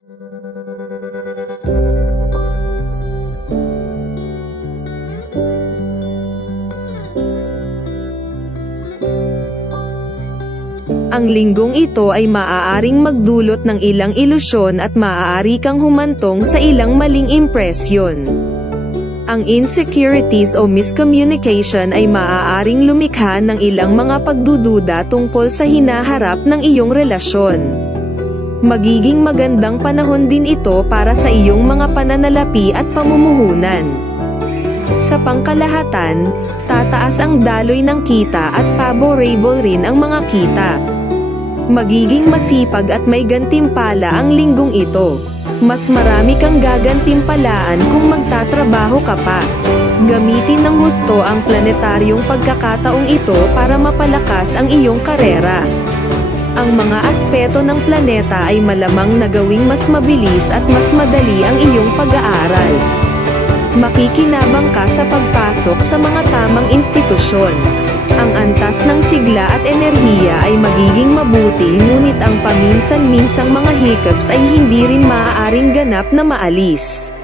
Ang linggong ito ay maaaring magdulot ng ilang ilusyon at maaari kang humantong sa ilang maling impresyon. Ang insecurities o miscommunication ay maaaring lumikha ng ilang mga pagdududa tungkol sa hinaharap ng iyong relasyon. Magiging magandang panahon din ito para sa iyong mga pananalapi at pamumuhunan. Sa pangkalahatan, tataas ang daloy ng kita at favorable rin ang mga kita. Magiging masipag at may gantimpala ang linggong ito. Mas marami kang gagantimpalaan kung magtatrabaho ka pa. Gamitin ng husto ang planetaryong pagkakataong ito para mapalakas ang iyong karera. Ang mga aspeto ng planeta ay malamang na gawing mas mabilis at mas madali ang iyong pag-aaral. Makikinabang ka sa pagpasok sa mga tamang institusyon. Ang antas ng sigla at enerhiya ay magiging mabuti, ngunit ang paminsan-minsang mga hiccups ay hindi rin maaaring ganap na maalis.